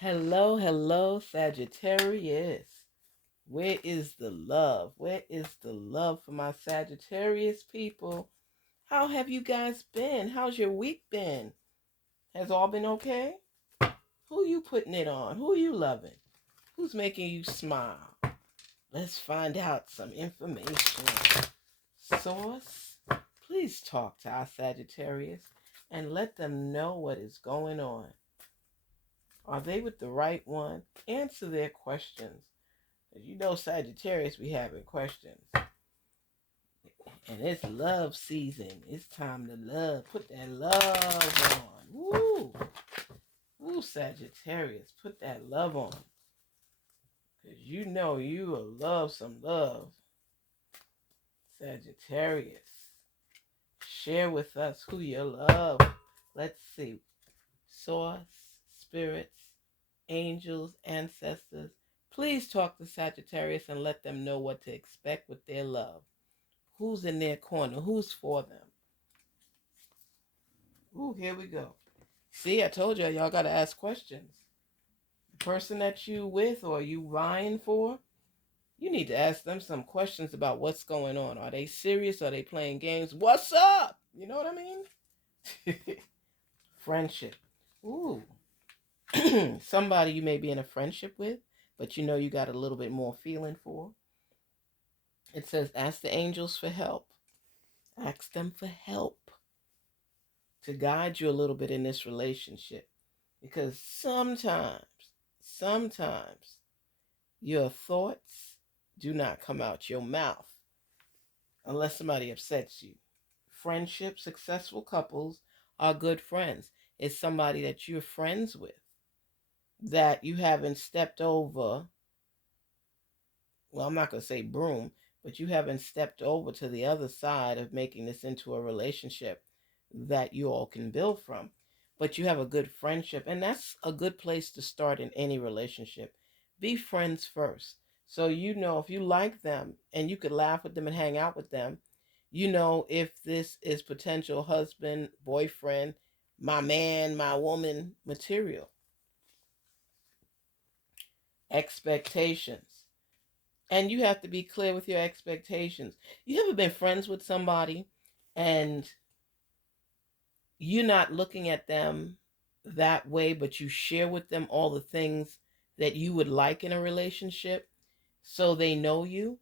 Hello, hello, Sagittarius. Where is the love? Where is the love for my Sagittarius people? How have you guys been? How's your week been? Has all been okay? Who you putting it on? Who you loving? Who's making you smile? Let's find out some information. Source, please talk to our Sagittarius and let them know what is going on. Are they with the right one? Answer their questions. As you know, Sagittarius be having questions. And it's love season. It's time to love. Put that love on. Woo! Woo, Sagittarius. Put that love on. Because you know you will love some love. Sagittarius. Share with us who you love. Let's see. Source, spirits, angels, ancestors. Please talk to Sagittarius and let them know what to expect with their love. Who's in their corner? Who's for them? Ooh, here we go. See, I told y'all got to ask questions. The person that you with or you vying for, you need to ask them some questions about what's going on. Are they serious? Are they playing games? What's up? You know what I mean? Friendship. Ooh. Somebody you may be in a friendship with, but you know you got a little bit more feeling for. It says, ask the angels for help. Ask them for help to guide you a little bit in this relationship. Because sometimes your thoughts do not come out your mouth unless somebody upsets you. Friendship, successful couples are good friends. It's somebody that you're friends with that you haven't stepped over. Well, I'm not going to say broom, but you haven't stepped over to the other side of making this into a relationship that you all can build from. But you have a good friendship, and that's a good place to start in any relationship. Be friends first. So you know if you like them and you could laugh with them and hang out with them, you know if this is potential husband, boyfriend, my man, my woman material. Expectations. And you have to be clear with your expectations. You ever been friends with somebody and you're not looking at them that way, but you share with them all the things that you would like in a relationship so they know you?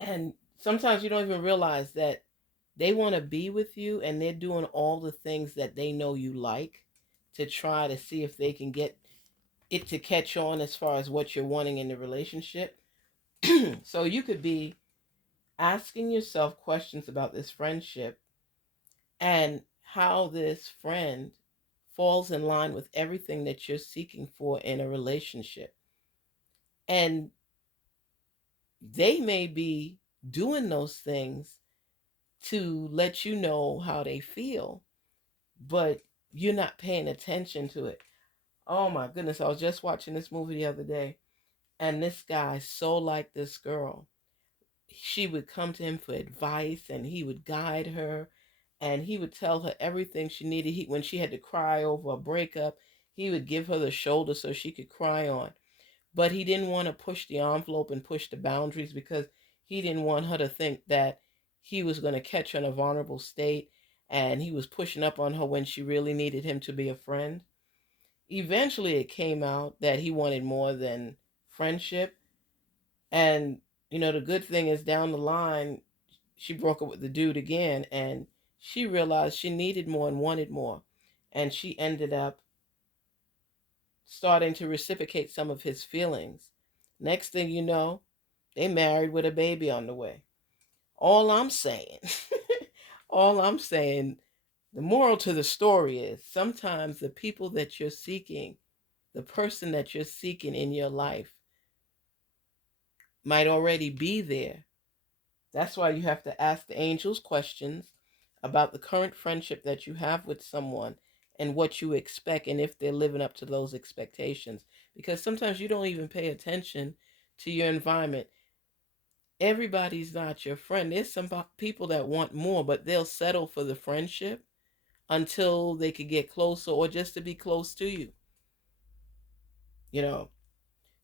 And sometimes you don't even realize that they want to be with you and they're doing all the things that they know you like to try to see if they can get it to catch on as far as what you're wanting in the relationship. So you could be asking yourself questions about this friendship and how this friend falls in line with everything that you're seeking for in a relationship. And they may be doing those things to let you know how they feel, but you're not paying attention to it. Oh my goodness, I was just watching this movie the other day, and this guy so liked this girl. She would come to him for advice and he would guide her and he would tell her everything she needed. When she had to cry over a breakup, he would give her the shoulder so she could cry on. But he didn't want to push the envelope and push the boundaries because he didn't want her to think that he was going to catch her in a vulnerable state and he was pushing up on her when she really needed him to be a friend. Eventually it came out that he wanted more than friendship. And the good thing is down the line she broke up with the dude again and she realized she needed more and wanted more. And she ended up starting to reciprocate some of his feelings. Next thing you know, they married with a baby on the way. All I'm saying, all I'm saying, the moral to the story is sometimes the people that you're seeking, the person that you're seeking in your life might already be there. That's why you have to ask the angels questions about the current friendship that you have with someone and what you expect and if they're living up to those expectations. Because sometimes you don't even pay attention to your environment. Everybody's not your friend. There's some people that want more, but they'll settle for the friendship until they could get closer or just to be close to you. You know,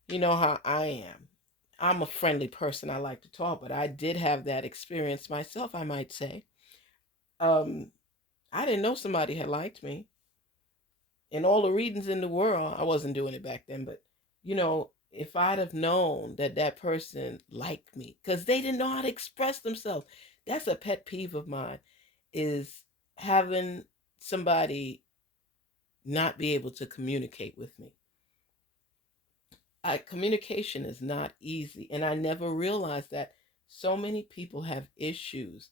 you know how I am. I'm a friendly person. I like to talk, but I did have that experience myself, I might say. Um, I didn't know somebody had liked me. In all the readings in the world, I wasn't doing it back then, but if I'd have known that that person liked me, because they didn't know how to express themselves. That's a pet peeve of mine, is having somebody not be able to communicate with me. Communication is not easy, and I never realized that so many people have issues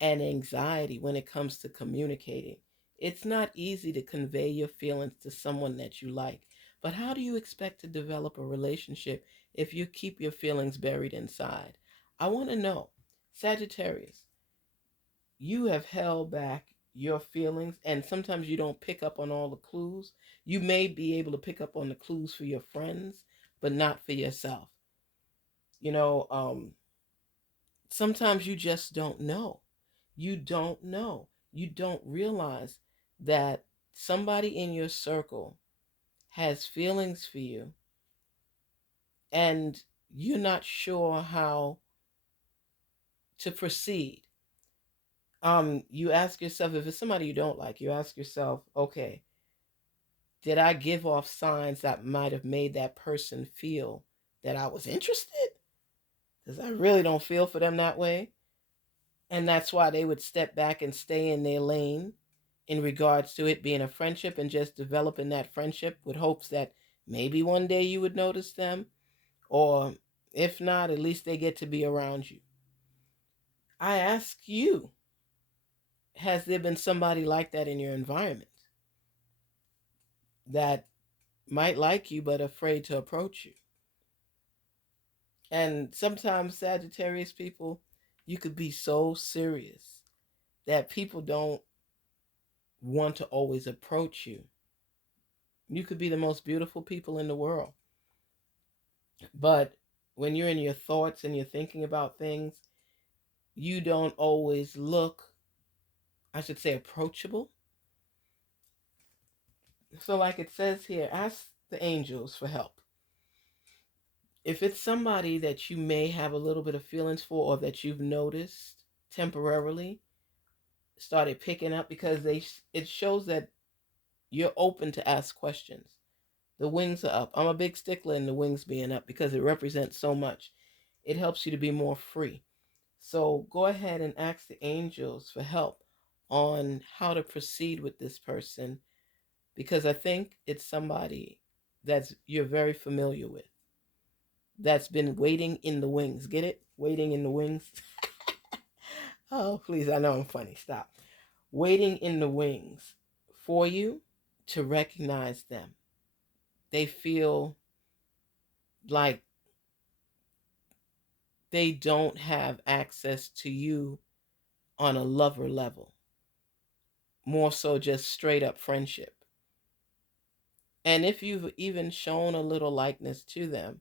and anxiety when it comes to communicating. It's not easy to convey your feelings to someone that you like. But how do you expect to develop a relationship if you keep your feelings buried inside? I want to know, Sagittarius, you have held back your feelings, and sometimes you don't pick up on all the clues. You may be able to pick up on the clues for your friends, but not for yourself. You know, sometimes you just don't know. You don't know. You don't realize that somebody in your circle has feelings for you, and you're not sure how to proceed. You ask yourself, if it's somebody you don't like, you ask yourself, okay, did I give off signs that might have made that person feel that I was interested? Because I really don't feel for them that way. And that's why they would step back and stay in their lane in regards to it being a friendship, and just developing that friendship with hopes that maybe one day you would notice them, or if not, at least they get to be around you. I ask you, has there been somebody like that in your environment that might like you but afraid to approach you? And sometimes, Sagittarius people, you could be so serious that people don't want to always approach you. You could be the most beautiful people in the world, but when you're in your thoughts and you're thinking about things, you don't always look, I should say, approachable. So, like it says here, ask the angels for help. If it's somebody that you may have a little bit of feelings for, or that you've noticed temporarily started picking up, because it shows that you're open to ask questions. The wings are up. I'm a big stickler in the wings being up because it represents so much. It helps you to be more free. So go ahead and ask the angels for help on how to proceed with this person, because I think it's somebody that's you're very familiar with, that's been waiting in the wings. Get it? Waiting in the wings. Oh, please, I know I'm funny. Stop. Waiting in the wings for you to recognize them. They feel like they don't have access to you on a lover level, more so just straight up friendship. And if you've even shown a little likeness to them,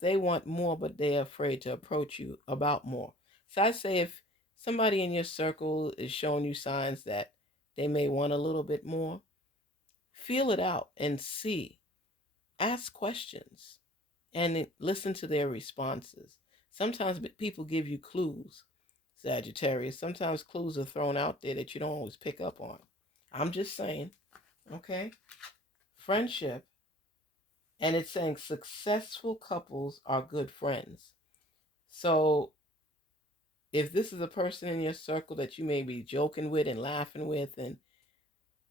they want more, but they're afraid to approach you about more. So I say, if somebody in your circle is showing you signs that they may want a little bit more, feel it out and see. Ask questions and listen to their responses. Sometimes people give you clues, Sagittarius. Sometimes clues are thrown out there that you don't always pick up on. I'm just saying, okay? Friendship, and it's saying successful couples are good friends. So if this is a person in your circle that you may be joking with and laughing with, and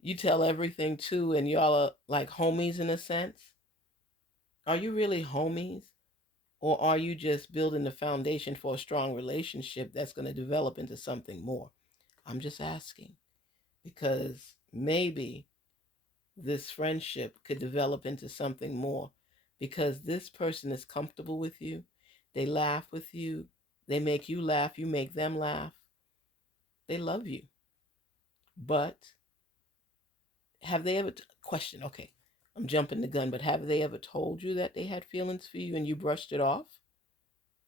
you tell everything to, and y'all are like homies in a sense, are you really homies? Or are you just building the foundation for a strong relationship that's going to develop into something more? I'm just asking, because maybe this friendship could develop into something more, because this person is comfortable with you. They laugh with you. They make you laugh. You make them laugh. They love you. But have they ever, question, okay, I'm jumping the gun, but have they ever told you that they had feelings for you and you brushed it off?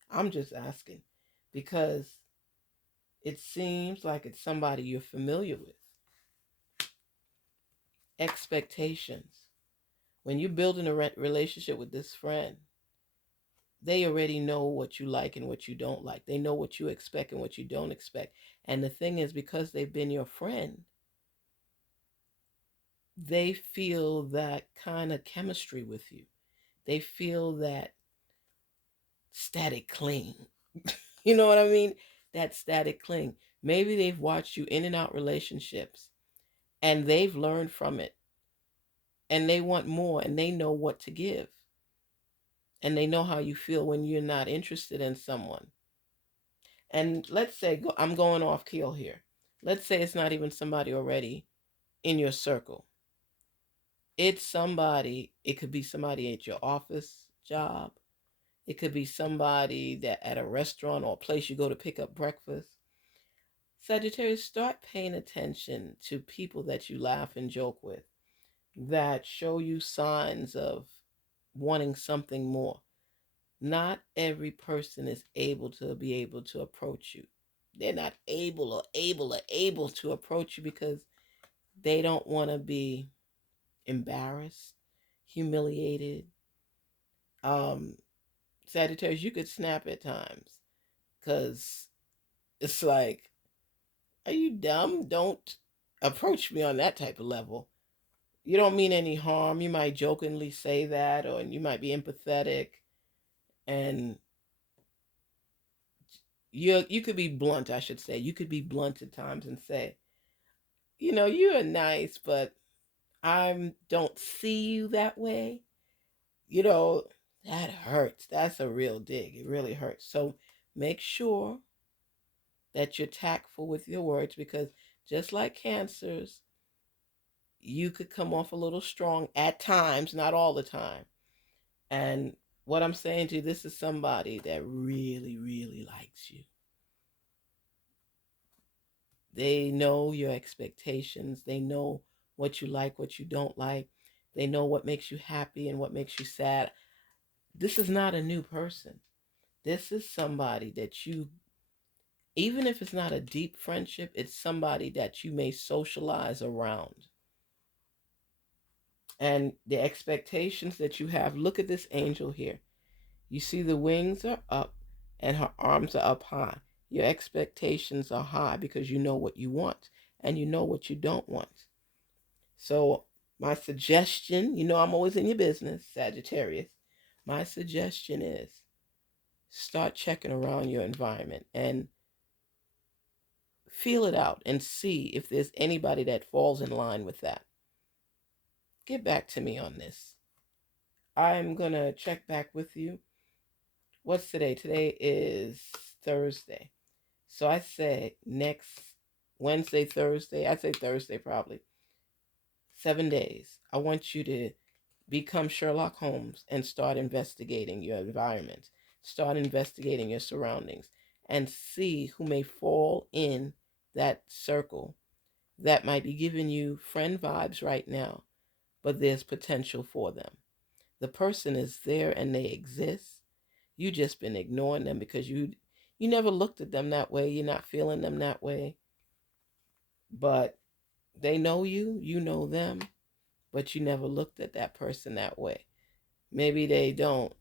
I'm just asking, because it seems like it's somebody you're familiar with. Expectations. When you're building a relationship with this friend, they already know what you like and what you don't like. They know what you expect and what you don't expect. And the thing is, because they've been your friend, they feel that kind of chemistry with you. They feel that static cling. You know what I mean? That static cling. Maybe they've watched you in and out relationships and they've learned from it and they want more and they know what to give and they know how you feel when you're not interested in someone. And let's say I'm going off keel here. Let's say it's not even somebody already in your circle. It's somebody, it could be somebody at your office job. It could be somebody that at a restaurant or a place you go to pick up breakfast. Sagittarius, start paying attention to people that you laugh and joke with that show you signs of wanting something more. Not every person is able to approach you. They're not able to approach you because they don't want to be embarrassed, humiliated. Um, Sagittarius, you could snap at times because it's like, are you dumb? Don't approach me on that type of level. You don't mean any harm. You might jokingly say that, or you might be empathetic, and you could be blunt. I should say you could be blunt at times and say, you are nice, but I don't see you that way. You know that hurts. That's a real dig. It really hurts. So make sure that you're tactful with your words because just like cancers, you could come off a little strong at times, not all the time. And what I'm saying to you, this is somebody that really, really likes you. They know your expectations. They know what you like, what you don't like. They know what makes you happy and what makes you sad. This is not a new person. This is somebody that you, even if it's not a deep friendship, it's somebody that you may socialize around. And the expectations that you have, look at this angel here. You see the wings are up and her arms are up high. Your expectations are high because you know what you want and you know what you don't want. So my suggestion, I'm always in your business, Sagittarius. My suggestion is start checking around your environment and feel it out and see if there's anybody that falls in line with that. Get back to me on this. I'm going to check back with you. What's today? Today is Thursday. So I say next Wednesday, Thursday, I'd say Thursday probably, 7 days. I want you to become Sherlock Holmes and start investigating your environment, start investigating your surroundings, and see who may fall in that circle that might be giving you friend vibes right now, but there's potential for them. The person is there and they exist. You just been ignoring them because you never looked at them that way. You're not feeling them that way. But they know you, you know them, but you never looked at that person that way. Maybe they don't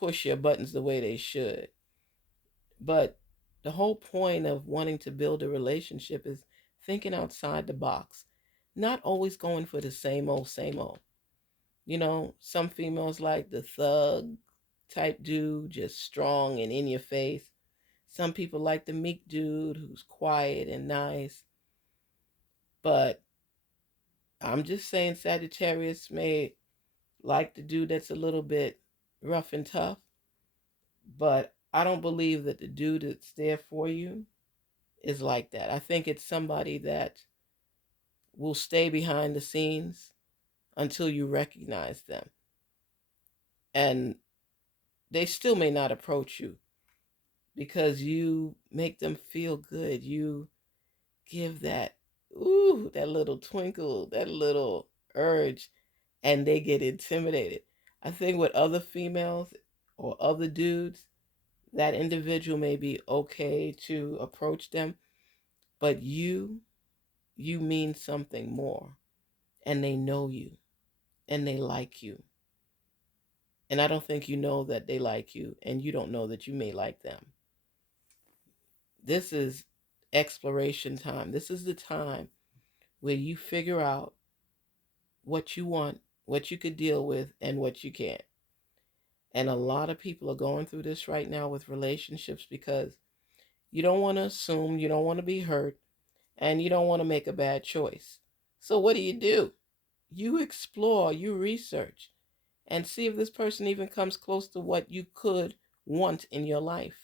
push your buttons the way they should. But the whole point of wanting to build a relationship is thinking outside the box, not always going for the same old, same old. Some females like the thug type dude, just strong and in your face. Some people like the meek dude who's quiet and nice. But I'm just saying Sagittarius may like the dude that's a little bit rough and tough. But I don't believe that the dude that's there for you is like that. I think it's somebody that will stay behind the scenes until you recognize them. And they still may not approach you because you make them feel good. You give that little twinkle, that little urge, and they get intimidated. I think with other females or other dudes, that individual may be okay to approach them, but you mean something more, and they know you, and they like you. And I don't think you know that they like you, and you don't know that you may like them. This is exploration time. This is the time where you figure out what you want, what you could deal with, and what you can't. And a lot of people are going through this right now with relationships because you don't want to assume, you don't want to be hurt, and you don't want to make a bad choice. So what do? You explore, you research, and see if this person even comes close to what you could want in your life.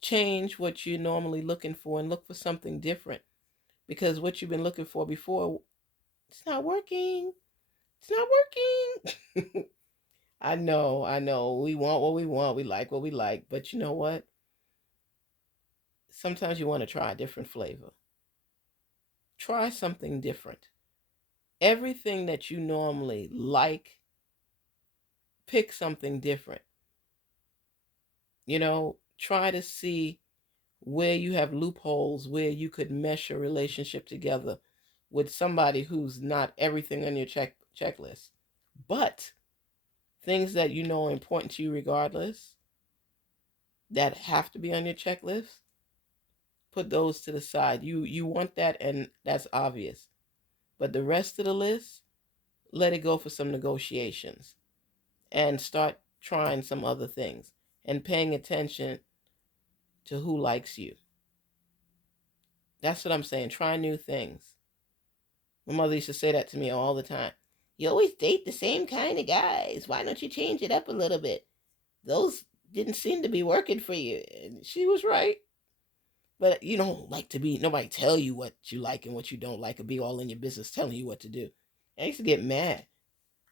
Change what you're normally looking for and look for something different, because what you've been looking for before, it's not working. It's not working. I know. We want what we want. We like what we like. But you know what? Sometimes you want to try a different flavor. Try something different. Everything that you normally like, pick something different. Try to see where you have loopholes, where you could mesh a relationship together with somebody who's not everything on your checklist. But things that you know are important to you regardless, that have to be on your checklist, put those to the side. You want that, and that's obvious. But the rest of the list, let it go for some negotiations and start trying some other things and paying attention to who likes you. That's what I'm saying. Try new things. My mother used to say that to me all the time. You always date the same kind of guys. Why don't you change it up a little bit? Those didn't seem to be working for you. And she was right. But you don't like to be, nobody tell you what you like and what you don't like, or be all in your business telling you what to do. I used to get mad.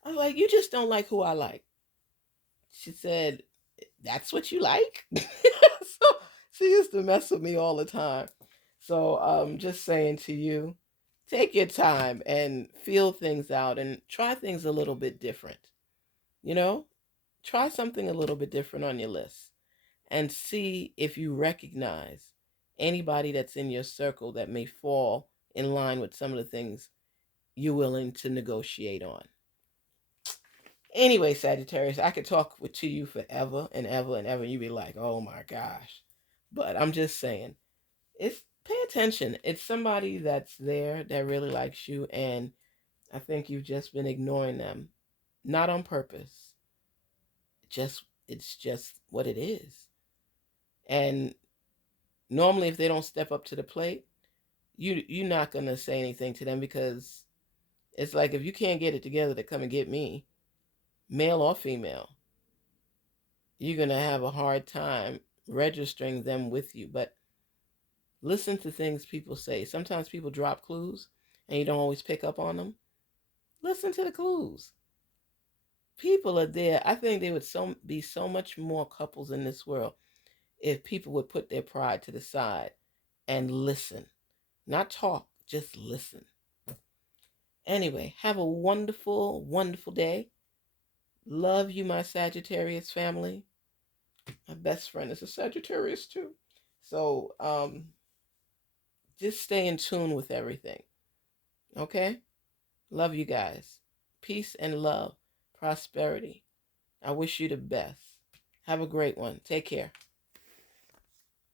I was like, you just don't like who I like. She said, that's what you like? So she used to mess with me all the time. So I'm just saying to you, take your time and feel things out and try things a little bit different. You know, try something a little bit different on your list and see if you recognize anybody that's in your circle that may fall in line with some of the things you're willing to negotiate on. Anyway, Sagittarius, I could talk to you forever and ever and ever, and you'd be like, oh my gosh. But I'm just saying, pay attention. It's somebody that's there that really likes you, and I think you've just been ignoring them. Not on purpose. It's just what it is. And normally if they don't step up to the plate, you're not gonna say anything to them, because it's like, if you can't get it together to come and get me, male or female, you're gonna have a hard time registering them with you. But listen to things people say. Sometimes people drop clues and you don't always pick up on them. Listen to the clues. People are there. I think there would be so much more couples in this world if people would put their pride to the side and listen. Not talk, just listen. Anyway, have a wonderful, wonderful day. Love you, my Sagittarius family. My best friend is a Sagittarius too. So just stay in tune with everything. Okay? Love you guys. Peace and love. Prosperity. I wish you the best. Have a great one. Take care.